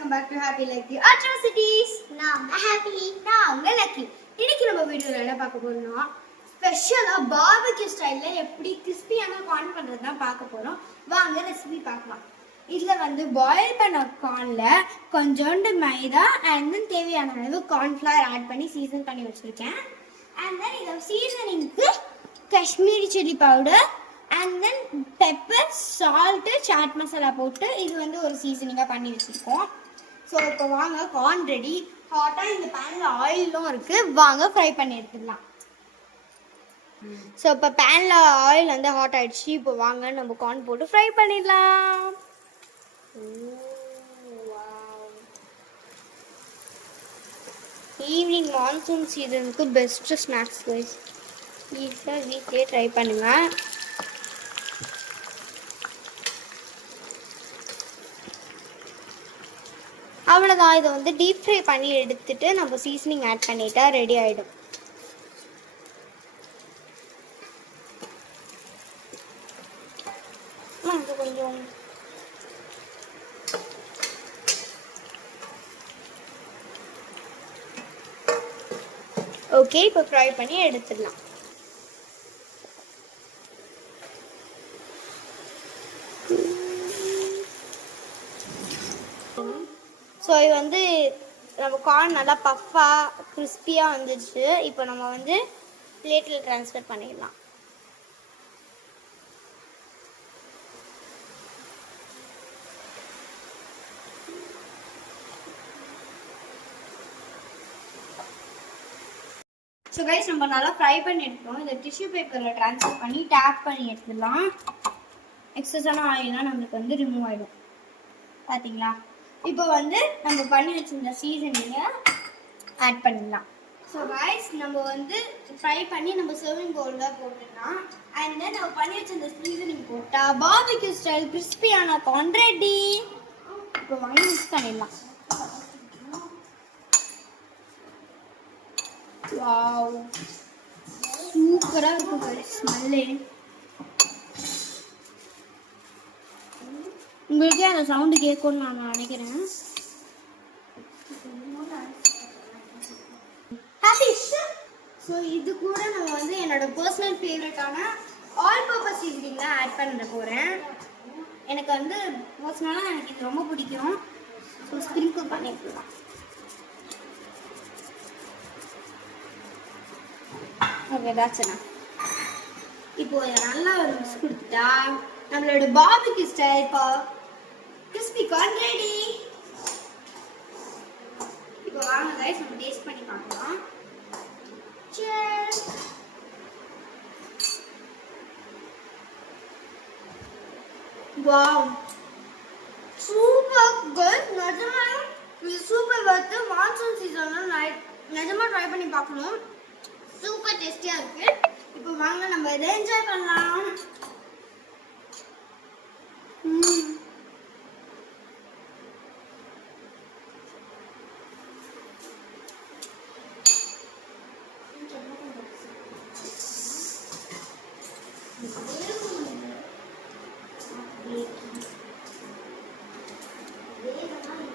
welcome back to Happy Lucky Atrocities. நான் happy, நான் உங்க லக்கி. இன்னைக்கு நம்ம வீடியோல என்ன பார்க்க போறோம்னா ஸ்பெஷலா பார்பிக்யூ ஸ்டைல்ல எப்படி கிறிஸ்பியான கார்ன் பண்றது தான் பார்க்க போறோம். வாங்க ரெசிபி பார்க்கலாம். இதுல வந்து பாயில் பண்ண கார்ன்ல கொஞ்சோண்டு மைதா and then தேவையான அளவு கார்ன் ஃப்ளவர் ஆட் பண்ணி சீசன் பண்ணி வச்சிருக்கேன். and then இத சீசனிங்க்கு Kashmiri chilli powder and then pepper, salt, chaat masala போட்டு இது வந்து ஒரு சீசனிங்கா பண்ணி வச்சிருக்கோம். சோ இப்போ வாங்க கார்ன் ரெடி. ஹாட்டா இந்த panல ஆயிலும் இருக்கு. வாங்க ஃப்ரை பண்ணி எடுத்துடலாம். சோ இப்போ panல ஆயில் வந்து ஹாட் ஆயிடுச்சு. இப்போ வாங்க நம்ம கார்ன் போட்டு ஃப்ரை பண்ணிடலாம். ஈவினிங் மான்சூன் சீசனுக்கு பெஸ்ட் ஸ்நாக்ஸ் கைஸ். ஈஸியாக வீட்லயே ட்ரை பண்ணுங்க. அவ்வளோதான். இதை வந்து டீப் ஃப்ரை பண்ணி எடுத்துட்டு நம்ம சீசனிங் ஆட் பண்ணிட்டா ரெடி ஆகிடும். கொஞ்சம் ஓகே, இப்போ ஃப்ரை பண்ணி எடுத்துடலாம். ஸோ இது வந்து நம்ம கார்ன் நல்லா பஃப்பாக கிறிஸ்பியாக வந்துடுச்சு. இப்போ நம்ம வந்து பிளேட்டில் ட்ரான்ஸ்ஃபர் பண்ணிடலாம். ஸோ கைஸ் நம்ம நல்லா ஃப்ரை பண்ணி எடுத்துட்டோம். இதை டிஷ்யூ பேப்பரில் ட்ரான்ஸ்ஃபர் பண்ணி டேப் பண்ணி எடுத்துடலாம். எக்ஸஸான ஆயில்னா நம்மளுக்கு வந்து ரிமூவ் ஆகிடும். பார்த்தீங்களா? இப்போ வந்து நம்ம பண்ணி வச்சிருந்த சீசனிங்கை ஆட் பண்ணிடலாம். ஸோ கைஸ் நம்ம வந்து ஃப்ரை பண்ணி நம்ம சர்விங் பவுலில் போட்டுடலாம். அண்ட் தென் நம்ம பண்ணி வச்சிருந்த சீசனிங் போட்டால் பார்பிக்யூ ஸ்டைல் கிறிஸ்பியான கார்ன் ரெடி. இப்போ வாங்கி மிக்ஸ் பண்ணிடலாம். வாவ், சூப்பராக இருக்கும் கைஸ் ஸ்மெல்லே. உங்களுக்கே அந்த சவுண்டு கேட்கும்னு நான் நினைக்கிறேன். ஸோ இது கூட நம்ம வந்து என்னோட பர்சனல் ஃபேவரட்டான ஆல் பர்பஸ் சீசனிங்லாம் ஆட் பண்ண போகிறேன். எனக்கு வந்து பர்சனலாக எனக்கு இது ரொம்ப பிடிக்கும். ஸோ ஸ்ப்ரிங்கிள் பண்ணிக்கலாம். ஓகே, தாட்ஸ்னா இப்போ நல்லா ஒரு மிக்ஸ் கொடுத்துட்டா நம்மளோட பார்பிக்யூ ஸ்டைல் இப்போ கிறிஸ்பி கார்ன் ரெடி. இப்போ வாங்க கைஸ் நம்ம டேஸ்ட் பண்ணி பார்க்கலாம். Cheers. Wow, super guys. நிஜமா இது சூப்பர் வர்த்து. மான்சூன் சீசன்ல நிஜமா ட்ரை பண்ணி பார்க்கணும். சூப்பர் டேஸ்டியா இருக்கு. இப்போ வாங்க நம்ம இதை என்ஜாய் பண்ணலாம்.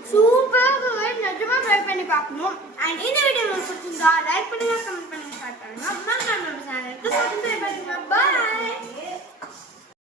சூப்பர், நிஜமா ட்ரை பண்ணி பார்க்கணும். அண்ட் இந்த வீடியோ உங்களுக்கு பிடிச்சிருந்தா லைக் பண்ணுங்க, கமெண்ட் பண்ணுங்க, ஷேர் பண்ணுங்க. மறக்காம நம்ம சேனலுக்கு சப்ஸ்கிரைப் பண்ணுங்க. பை.